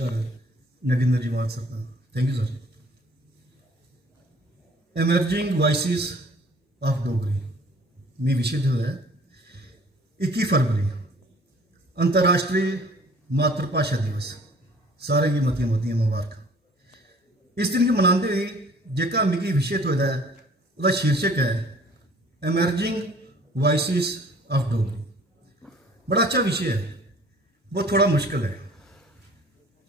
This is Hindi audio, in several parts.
नमस्कार नगिंदर जी वाल sir, thank you sir. Emerging voices of Dogri में विषय जो है 21 फरवरी अंतर्राष्ट्रीय मातृभाषा दिवस, सारे की मतियां मतियां मुबारक। इस दिन की मनाते हुए जेका मिगी विषय थ्होए दा उसका शीर्षक है एमर्जिंग वॉइसिस ऑफ डोगरी। बड़ा अच्छा विषय है, बहुत थोड़ा मुश्किल है,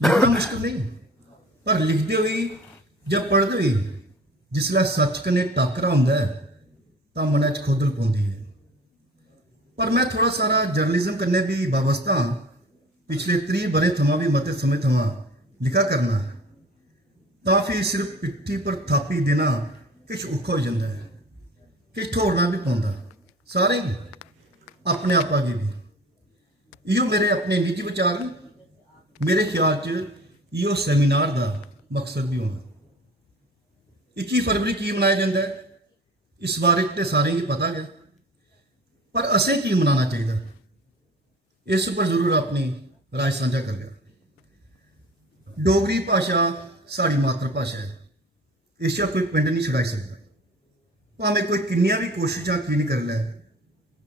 लिखना मुश्किल नहीं पर लिखते हुए जब पढ़ते हुए जिसला सच कने टाकरा होंदा है तो मन च खोदल पौंदी है। पर मैं थोड़ा सारा जर्नलिज्म कन्नै भी वाबस्ता हाँ, पिछले 30 बरे थमां भी मते समय थमां लिखा करना, तो फिर सिर्फ पिट्ठी पर थापी देना किश औखा हो जाता है, किश ठोड़ना भी पौंदा, सारे ही अपने आप आगे भी। इहो मेरे अपने निजी विचार ने, मेरे ख्याल च इहो सैमीनार का मकसद भी होना। 21 फरवरी की मनाया जाता है इस बारे तो सारे ही पता है, पर असें की मनाना चाहिए इस पर जरूर अपनी राय साझा कर गया। डोगरी भाषा साड़ी मातृभाषा है, इसका कोई पिंड नहीं छड़ाई सकता, भावें कोई किन्नियां भी कोशिशां की नहीं कर लै।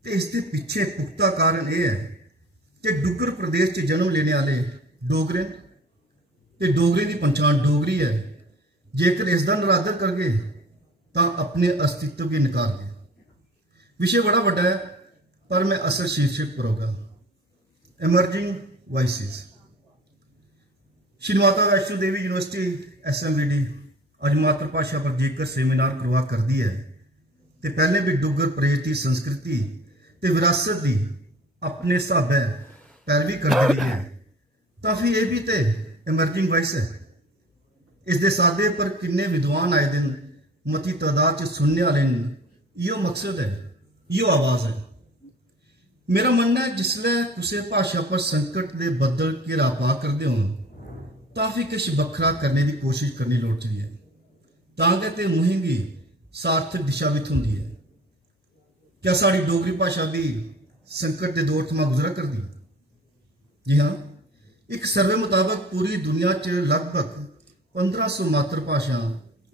तो इसके पिछे पुख्ता कारण यह है कि डुग्गर प्रदेश च जन्म लेने वाले डोगरे ते डोगरे की पहचान डोगरी है। जेकर इसका निरादर करगे तो अपने अस्तित्व की नकार गए। विषय बड़ा बड़ा है पर मैं असल शीर्षक पर होगा emerging voices. Shri Mata Vaishno Devi university SMVD अज मातृभाषा पर जेकर सेमीनार करवा कर दी है, तो पहले भी डुग्गर प्रदेश की संस्कृति ते विरासत की अपने हिसाब पैरवी करती रही है, तो फिर यह भी तो एमर्जिंग वॉइस है। इस दे सादे पर किन्ने विद्वान आए दिन मती तादाद च सुनने वाले यो मकसद है, यो आवाज़ है। मेरा मनना है जिसले किसी भाषा पर संकट दे बदल घेरा पा करते हो तो फिर किश बखरा करने की कोशिश करनी लोड़ चाहिए है, तां ते मुहिम की सार्थक दिशा भी होंगी है। क्या साड़ी डोगरी भाषा भी संकट के दौर थमां गुजरा कर दी? जी हाँ, एक सर्वे मुताबक पूरी दुनिया च लगभग 1500 मातृभाषा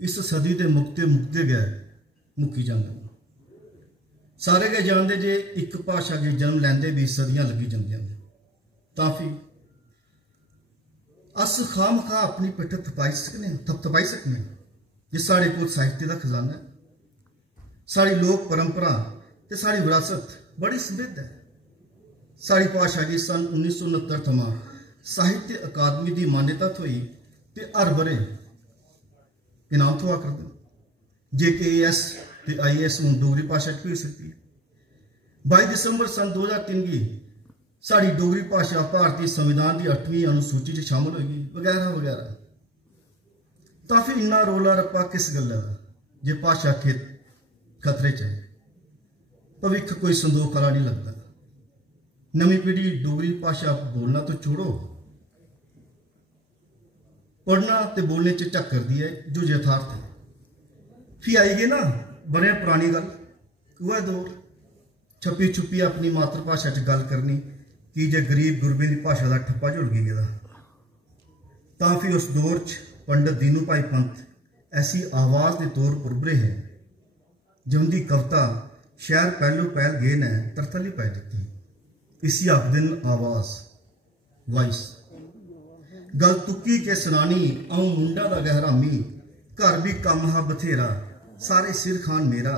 इस सदी के मुकते गए मुक्की जांदे। सारे गए जानते जे एक भाषा के जन्म लैंदे भी सदियां लगी जांदियां ने, तां फिर अस खाम खा अपनी पिठ थपथपाई सकने जे साढ़े कोल साहित्य का खजाना है। साड़ी लोक परंपरा ते साड़ी विरासत बड़ी समृद्ध है। साड़ी भाषा की सन 1969 थमां साहित्य अकादमी की मान्यता थोई ते हर बरे इनाम थोआ करते। JKAS ते IAS हूँ डोगरी भाषा भी हो सकती है। 22 दिसंबर सन 2003 की साड़ी डोगरी भाषा भारतीय संविधान की 8वीं अनुसूची च शामिल होगी, वगैरह वगैरह। तो फिर इन्ना रोला रप्पा किस गल्ला दा जे भाषा खतरे च है? भविख कोई संदोख वाला नहीं लगता। नवी पीढ़ी डोगरी भाषा बोलना तो छोड़ो, पढ़ना तो बोलने च झक करती है जो यथार्थ है। फिर आई गई ना बने पुरानी गल, वह दौर छपी छुपी अपनी मातृभाषा च गल करनी कि जे गरीब गुरबे की भाषा का ठप्पा झुल गया। तो फिर उस दौर च पंडित दीनू भाई पंत ऐसी आवाज़ के तौर पर उभरे हैं जिंदी कविता शहर पहलू पहल गए ने तरथली पाई दी। इसी आखदे आवाज़ वॉइस। गल तुकी के सुनानी आऊं मुंडा दा गहरामी, घर भी कम हा बथेरा सारे सिर खान मेरा।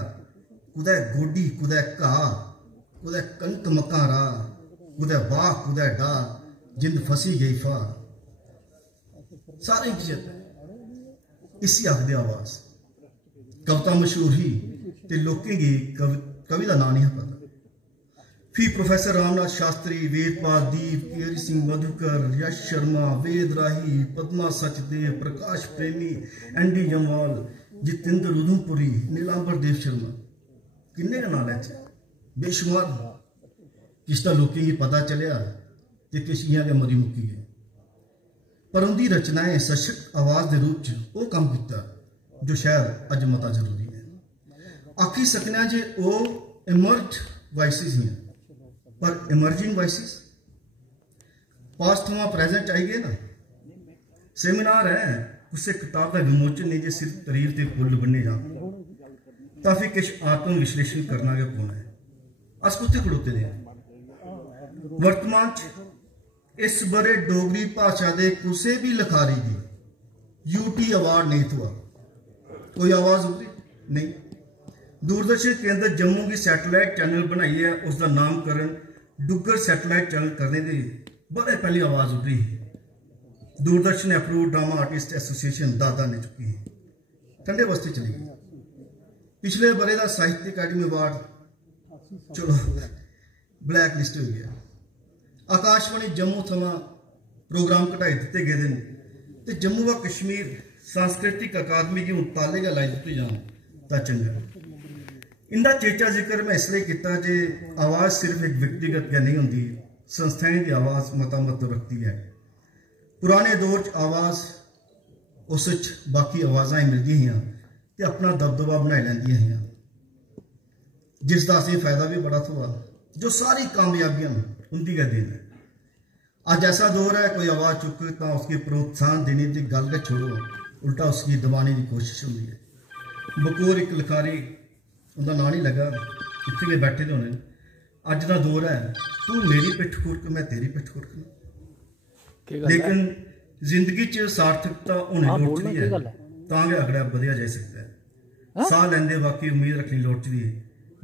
कुदै गोडी कुदै घा कुदै कनक मक्कां राह, कुदै वाह कुदै डाह जिंद फसी गई फा। सारे इज्जत इसी आखदे आवाज़। कविता मशहूर ही ते लोकें गी कवि का नाम नहीं पता। फिर प्रोफेसर रामनाथ शास्त्री, वेदपाल दीप, केरी सिंह मधुकर, यश शर्मा, वेद राही, पद्मा सचदेव, प्रकाश प्रेमी, ND जमवाल, जितेंद्र उधमपुरी, नीलांबर देव शर्मा, किन्ने का नाम लैचे बेशुमार। किसका लोकें गी पता चलिया तो किश इयां गै मरी मुक्की गए, पर उनकी रचनाएं सशक्त आवाज़ के रूप च वो काम किया जो शायद अज मता जरूरी है। आखी सकने जे वो इमर्ज वॉइसिस हैं, पर इमर्जिंग वॉइसिस पास्ट थमां प्रेजेंट आई गए ना, ਸੈਮੀਨਾਰ ਹੈ ਉਸੇ ਕਿਤਾਬ ਦਾ ਵਿਮੋਚਨ ਨਹੀਂ ਜੇ ਸਿਰਫ ਤਾਰੀਫ ਦੇ ਫੁੱਲ ਬੰਨੇ ਜਾਣ ਤਾਂ ਫਿਰ ਕਿਛ ਆਤਮ ਵਿਸ਼ਲੇਸ਼ਣ ਕਰਨਾ ਕਿ ਕੌਣ ਹੈ ਅਸ ਕੁੱਤੇ ਖੜੋਤੇ ਨੇ वर्तमान इस बड़े डोगरी भाषा के किसी भी लिखारी की यूटी अवार्ड नहीं हुआ कोई आवाज़ उठी नहीं। दूरदर्शन केंद्र जम्मू की सैटेलाइट चैनल बनाई है उसका नामकरण डुग्गर सैटेलाइट चैनल करने की बड़े पहली आवाज़ उठी। Doordarshan approve drama artist association दादा ने चुकी है ठंडे बस्ते चली गई। पिछले बरे का साहित्य अकादमी अवार्ड चलो ब्लैक लिस्ट हो गया। आकाशवाणी जम्मू थमा प्रोग्राम घटाई दिते गए हैं तो जम्मू व कश्मीर सांस्कृतिक अकादमी की ताले लाई दी जान तो चंगा। इनका चेचा जिक्र मैं इसलिए किया जे आवाज़ सिर्फ एक व्यक्तिगत या नहीं होंगी संस्थाएं की आवाज़ मता महत्व रखती है। पुराने दौर च आवाज़ उस बाकी आवाज़ा ही मिलती हैं तो अपना दबदबा बनाई लेंदियां हैं जिसका असें फायदा भी बड़ा थोड़ा जो सारी कामयाबियां उनकी का दिन है। आज ऐसा दौर है कोई आवाज़ चुक तो उसकी प्रोत्साहन देने की गल के छोड़ो उल्टा उसकी दबाने की कोशिश होती है। बकोर एक लिखारी उनका नाम नहीं लगा इतने के बैठे तो होने अज का दौर है तू मेरी पिठ खुरक मैं तेरी पिठ खुरक लेकिन जिंदगी च सार्थकता होनी लोड़ती है तां गै अगड़ा बढ़िया जा सकता है। साह लेंदे बाकी उम्मीद रखनी लोड़ती है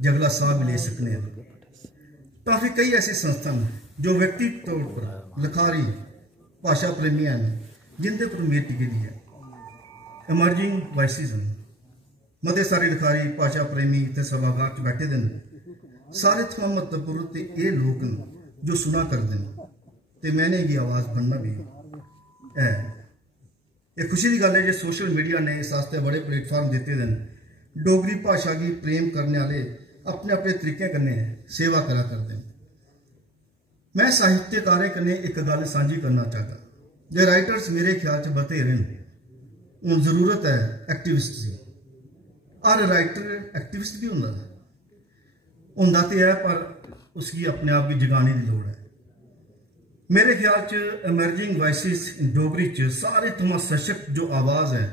जगला साह भी ले सकने तो फिर कई ऐसी संस्थान जो व्यक्तिगत तौर पर लिखारी भाषा प्रेमी हैं जिंदे पर उम्मीद टिकी दी है। एमर्जिंग वॉइसिस मते सारे लिखारी भाषा प्रेमी ते सभागार च बैठे दे सारे थमां महत्वपूर्ण ते ये लोग जो सुना करते हैं ते मैंने की आवाज़ बनना भी है। एक खुशी की गल है जो सोशल मीडिया ने इस वास्ते बड़े प्लेटफॉर्म दिते हैं डोगरी भाषा की प्रेम करने वाले अपने अपने तरीके कन्ने सेवा करा करते हैं। मैं साहित्यकारें कन्ने एक गल साझी करना चाहता जो राइटर्स मेरे ख्याल च बतेरे हूँ जरूरत है एक्टिविस्ट की। हर राइटर एक्टिविस्ट भी होंदा तो है पर उसकी अपने आप की जगाने की लोड़ है। मेरे ख्याल च एमर्जिंग वॉइसिस डोगरी च सारे थमां सशक्त जो आवाज़ है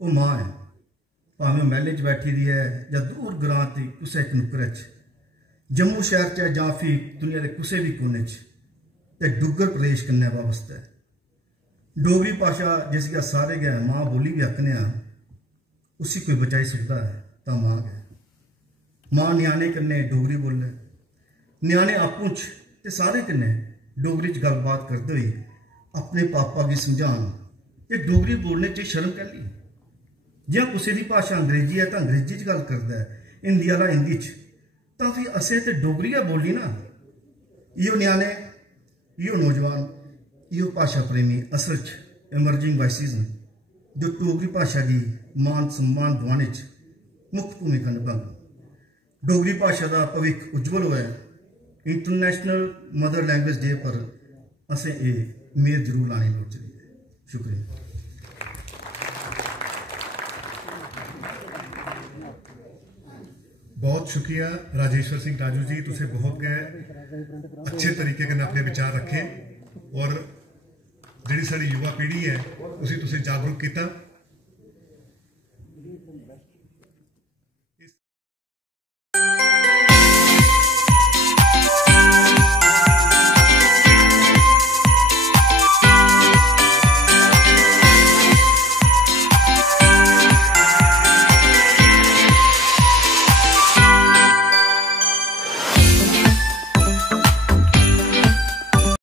वो माँ है भावें महल्ले च बैठी दी है या दूर ग्रां ते कुसै एक नुक्करे च जम्मू शहर च जां फिर दुनिया के कुसै भी कोने च ते डुग्गर प्रदेश कन्नै वाबस्ता है। डोगरी भाषा जिसकी सारे गै माँ बोली भी आखने उसी कोई बचाई सकता है तो माँ गै। माँ न्याणे कन्नै डोगरी बोले न्याणे आपूं च ते सारे कन्नै डोगरी च गलबात करते हुए अपने पापा की समझान कि डोगरी बोलने च शर्म कैली जे किसी की भाषा अंग्रेजी है तो अंग्रेजी च गल करता है हिंदी वाला हिंदी च तो फिर असें तो डोगरी गै बोली ना। इो न्याणे इो नौजवान इो भाषा प्रेमी असल च एमर्जिंग वॉइसिस ने जो डोगरी भाषा की मान सम्मान दिवाने च मुख्य भूमिका निभांदे। डोगरी भाषा का भविख उज्जवल होया इंटरनेशनल मदर लैंग्वेज डे पर असें ये मेद जरूर लानी लोड़दी है। शुक्रिया। बहुत शुक्रिया राजेश्वर सिंह राजू जी तुसे बहुत गए अच्छे तरीके कन्नै अपने विचार रखे और जिहड़ी साडी युवा पीढ़ी है उसी तुसे जागरूक किया।